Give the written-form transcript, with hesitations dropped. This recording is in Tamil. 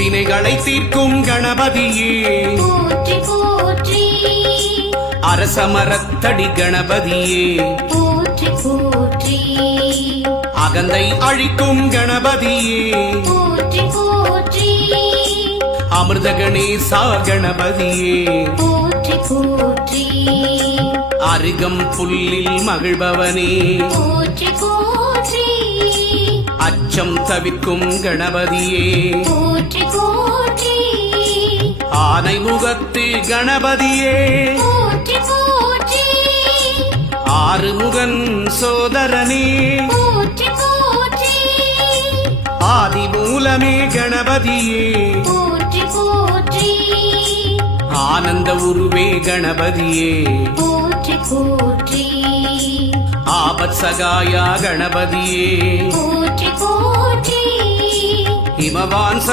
வினைகளை தீர்க்கும் கணபதியே போற்றி போற்றி அரசமரத்தடி கணபதியே போற்றி போற்றி அகந்தை அழிக்கும் கணபதியே போற்றி போற்றி அமிர்த கணேசா கணபதியே போற்றி போற்றி அருகம் புல்லில் மகிழ்பவனே போற்றி போற்றி அச்சம் தவிர்க்கும் கணபதியே போற்றி போற்றி ஆனை முகத்து கணபதியே போற்றி போற்றி ஆறுமுகன் சோதரனே போற்றி போற்றி ஆதி மூலமே கணபதியே போற்றி போற்றி ஆனந்த உருவே கணபதியே போற்றி போற்றி ஆபத் சகாயா கணபதியே போற்றி போற்றி ஹிமவான்